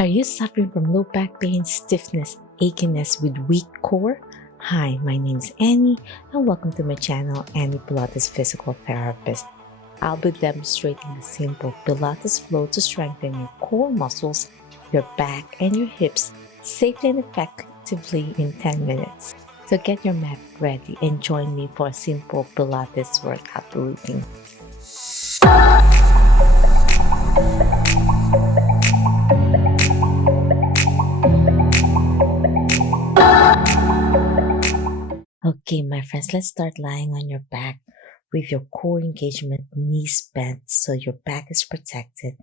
Are you suffering from low back pain, stiffness, achiness with weak core? Hi, my name is Annie and welcome to my channel, Annie Pilates Physical Therapist. I'll be demonstrating a simple Pilates flow to strengthen your core muscles, your back, and your hips safely and effectively in 10 minutes. So get your mat ready and join me for a simple Pilates workout routine. Okay, my friends, let's start lying on your back with your core engagement, knees bent so your back is protected.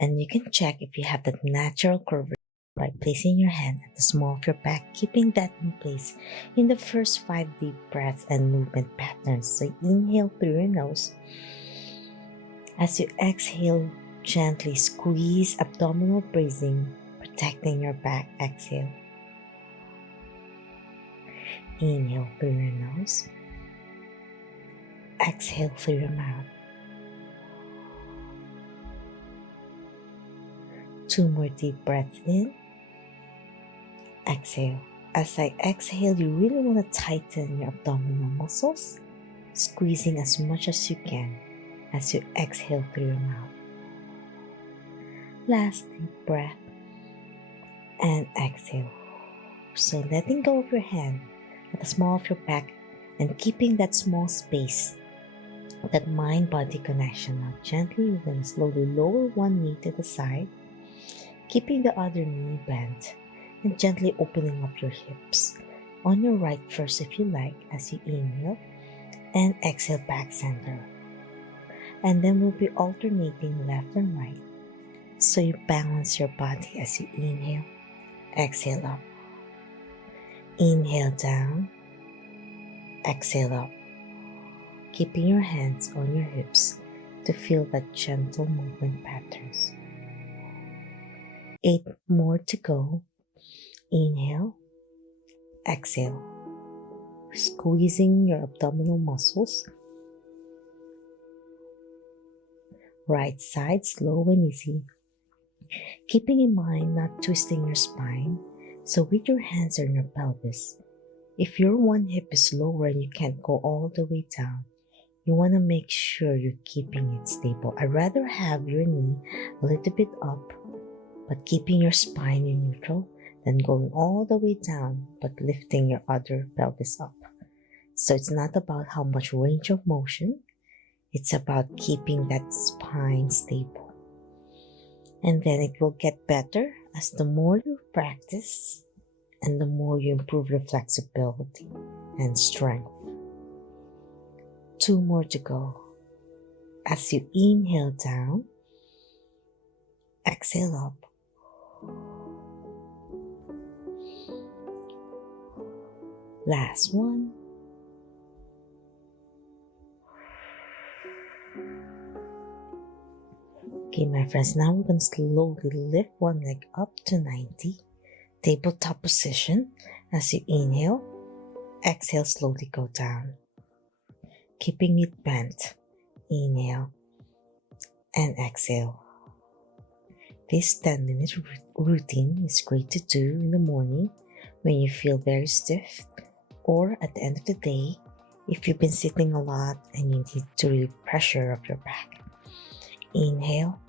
And you can check if you have that natural curvature by placing your hand at the small of your back, keeping that in place in the first 5 deep breaths and movement patterns. So inhale through your nose. As you exhale, gently squeeze abdominal bracing, protecting your back. Exhale. Inhale through your nose. Exhale through your mouth. 2 more deep breaths in. Exhale. As I exhale, you really want to tighten your abdominal muscles, squeezing as much as you can as you exhale through your mouth. Last deep breath and exhale. So letting go of your hand at the small of your back and keeping that small space, that mind-body connection. Now gently you're going to slowly lower one knee to the side, keeping the other knee bent and gently opening up your hips. On your right first if you like, as you inhale and exhale back center. And then we'll be alternating left and right so you balance your body as you inhale, exhale up. Inhale down, exhale up, keeping your hands on your hips to feel that gentle movement patterns. 8 more to go. Inhale, exhale, squeezing your abdominal muscles. Right side, slow and easy, keeping in mind not twisting your spine. So with your hands on your pelvis, if your one hip is lower and you can't go all the way down, you want to make sure you're keeping it stable. I'd rather have your knee a little bit up, but keeping your spine in neutral than going all the way down, but lifting your other pelvis up. So it's not about how much range of motion, it's about keeping that spine stable. And then it will get better as the more you practice and the more you improve your flexibility and strength. 2 more to go. As you inhale down, exhale up. Last one. Okay, my friends, now we're going to slowly lift one leg up to 90, tabletop position. As you inhale, exhale, slowly go down, keeping it bent. Inhale and exhale. This 10-minute routine is great to do in the morning when you feel very stiff, or at the end of the day if you've been sitting a lot and you need to relieve pressure of your back. Inhale,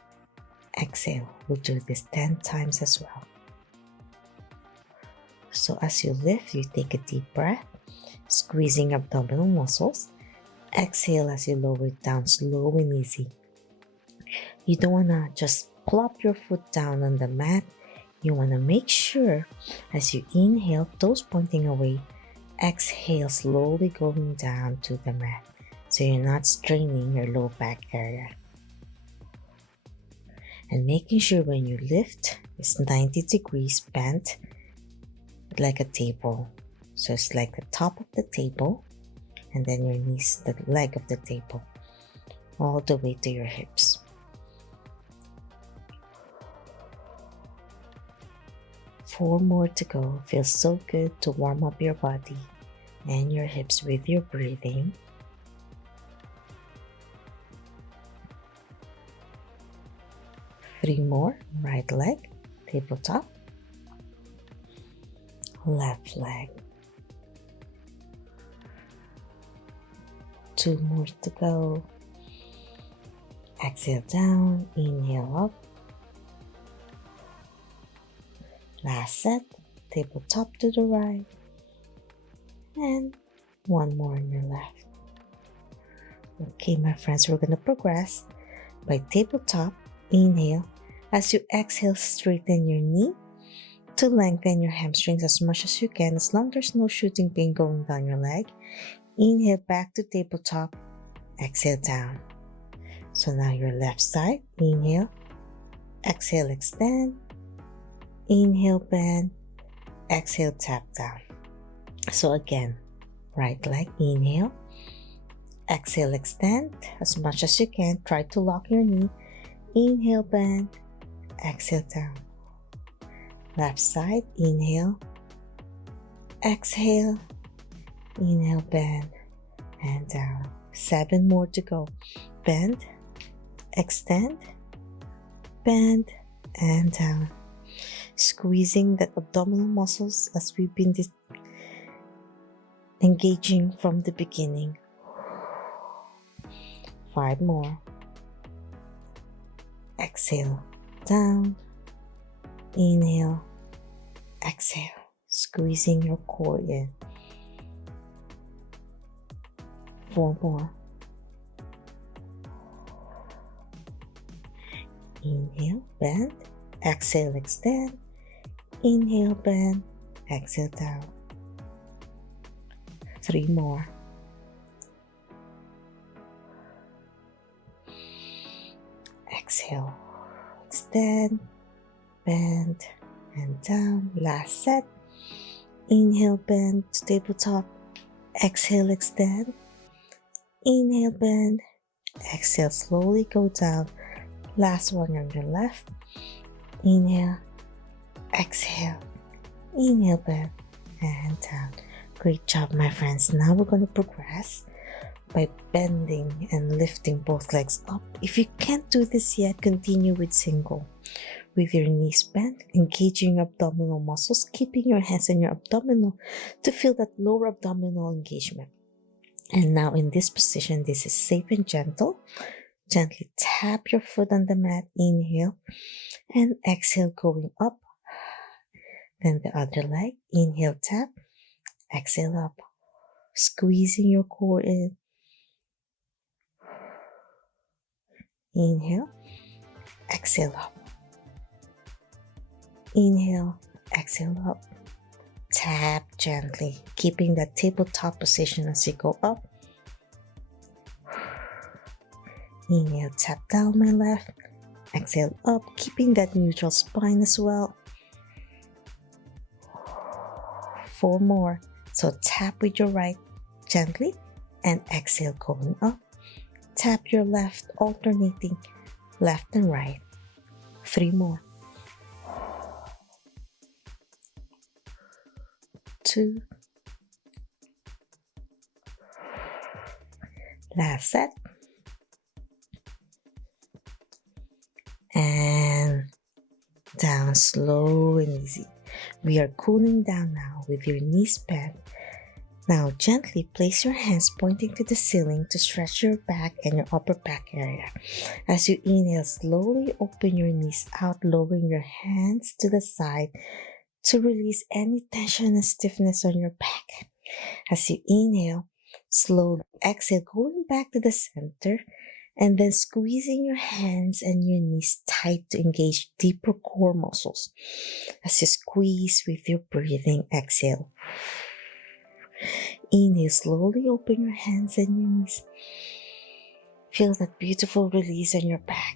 exhale. We'll do this 10 times as well. So as you lift, you take a deep breath, squeezing abdominal muscles. Exhale as you lower it down, slow and easy. You don't want to just plop your foot down on the mat. You want to make sure as you inhale, toes pointing away, exhale, slowly going down to the mat so you're not straining your low back area. And making sure when you lift, it's 90 degrees bent like a table. So it's like the top of the table and then your knees, the leg of the table, all the way to your hips. 4 more to go. Feels so good to warm up your body and your hips with your breathing. 3 more. Right leg, tabletop. Left leg. 2 more to go. Exhale down, inhale up. Last set, tabletop to the right. And 1 more on your left. Okay, my friends, we're going to progress by tabletop. Inhale. As you exhale, straighten your knee to lengthen your hamstrings as much as you can, as long as there's no shooting pain going down your leg. Inhale back to tabletop. Exhale down. So now your left side. Inhale. Exhale, extend. Inhale, bend. Exhale, tap down. So again, right leg. Inhale. Exhale, extend as much as you can. Try to lock your knee. Inhale, bend. Exhale, down. Left side. Inhale. Exhale. Inhale, bend. And down. 7 more to go. Bend. Extend. Bend. And down. Squeezing that abdominal muscles as we've been engaging from the beginning. 5 more. Exhale, down. Inhale, exhale, squeezing your core in. 4 more. Inhale, bend. Exhale, extend. Inhale, bend. Exhale, down. 3 more. Exhale, extend, bend, and down. Last set. Inhale, bend to tabletop. Exhale, extend. Inhale, bend. Exhale, slowly go down. Last one on your left. Inhale, exhale, inhale, bend, and down. Great job, my friends. Now we're going to progress by bending and lifting both legs up. If you can't do this yet, continue with single. With your knees bent, engaging your abdominal muscles, keeping your hands on your abdominal to feel that lower abdominal engagement. And now in this position, this is safe and gentle. Gently tap your foot on the mat. Inhale and exhale, going up. Then the other leg. Inhale, tap. Exhale, up. Squeezing your core in. Inhale. Exhale, up. Inhale. Exhale, up. Tap gently, keeping that tabletop position as you go up. Inhale, tap down my left. Exhale, up, keeping that neutral spine as well. 4 more. So tap with your right gently and exhale, going up. Tap your left, alternating left and right. 3 more. 2. Last set. And down, slow and easy. We are cooling down now with your knees bent. Now gently place your hands pointing to the ceiling to stretch your back and your upper back area. As you inhale, slowly open your knees out, lowering your hands to the side to release any tension and stiffness on your back. As you inhale, slowly exhale, going back to the center, and then squeezing your hands and your knees tight to engage deeper core muscles. As you squeeze with your breathing, exhale. Inhale, slowly open your hands and your knees. Feel that beautiful release on your back.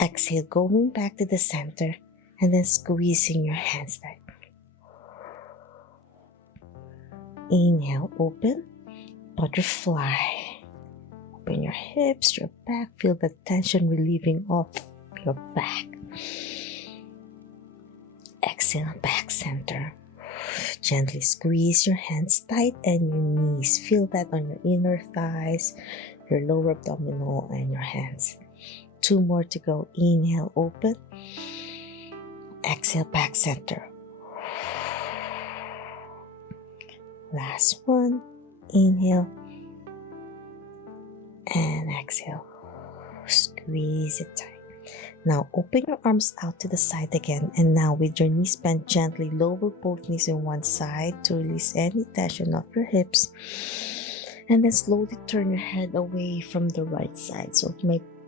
Exhale, going back to the center, and then squeezing your hands tight. Inhale, open, butterfly. Open your hips, your back. Feel the tension relieving off your back. Exhale, back center. Gently squeeze your hands tight and your knees. Feel that on your inner thighs, your lower abdominal, and your hands. 2 more to go. Inhale, open. exhale, back center. Last one. Inhale and exhale. Squeeze it tight. Now open your arms out to the side again, and now with your knees bent, gently lower both knees on one side to release any tension of your hips, and then slowly turn your head away from the right side. So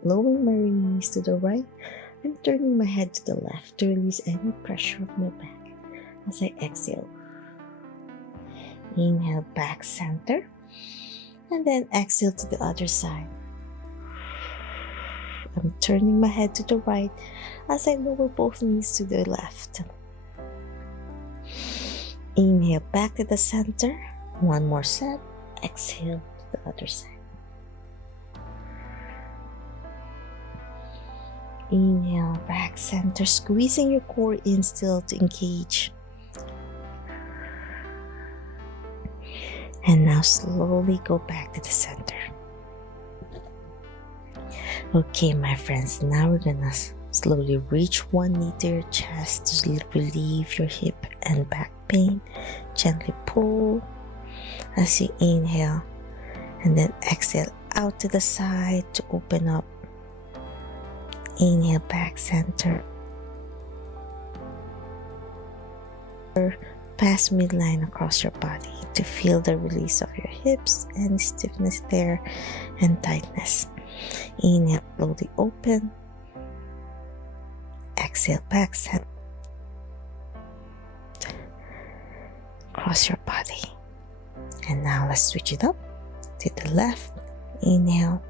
lowering my knees to the right and turning my head to the left to release any pressure of my back as I exhale. Inhale, back center, and then exhale to the other side. I'm turning my head to the right as I lower both knees to the left. Inhale, back to the center. One more set. Exhale to the other side. Inhale, back center, squeezing your core in still to engage. And now slowly go back to the center. Okay, my friends, now we're gonna slowly reach one knee to your chest to relieve your hip and back pain. Gently pull as you inhale, and then exhale out to the side to open up. Inhale, back center. Pass midline across your body to feel the release of your hips, any stiffness there and tightness. Inhale, slowly open. Exhale, back center. Cross your body. And now let's switch it up to the left. Inhale.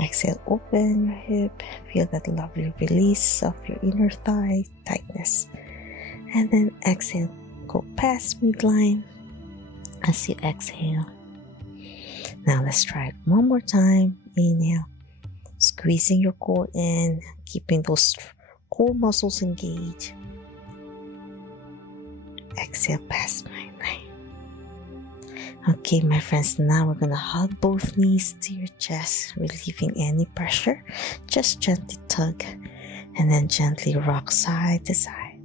Exhale, open your hip. Feel that lovely release of your inner thigh tightness. And then exhale, go past midline as you exhale. Now let's try it one more time. Inhale, squeezing your core in, keeping those core muscles engaged. Exhale, past midline. Okay, my friends, now we're gonna hug both knees to your chest, relieving any pressure. Just gently tug and then gently rock side to side.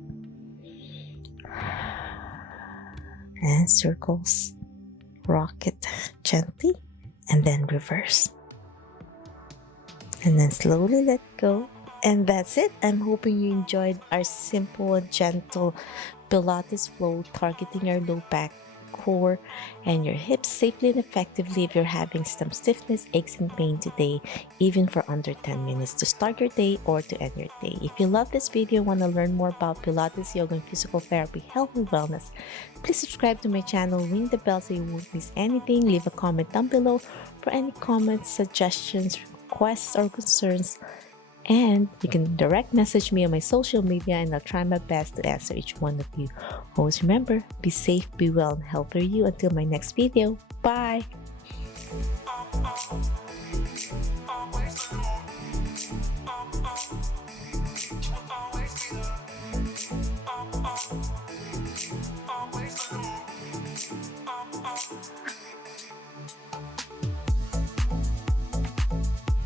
And circles. Rock it gently and then reverse. And then slowly let go. And that's it. I'm hoping you enjoyed our simple and gentle Pilates flow targeting your low back, core, and your hips safely and effectively if you're having some stiffness, aches, and pain today, even for under 10 minutes to start your day or to end your day. If you love this video and want to learn more about Pilates, yoga, and physical therapy, health, and wellness, please subscribe to my channel, ring the bell so you won't miss anything, leave a comment down below for any comments, suggestions, requests, or concerns. And you can direct message me on my social media and I'll try my best to answer each one of you. Always remember, be safe, be well, and healthy you until my next video. Bye!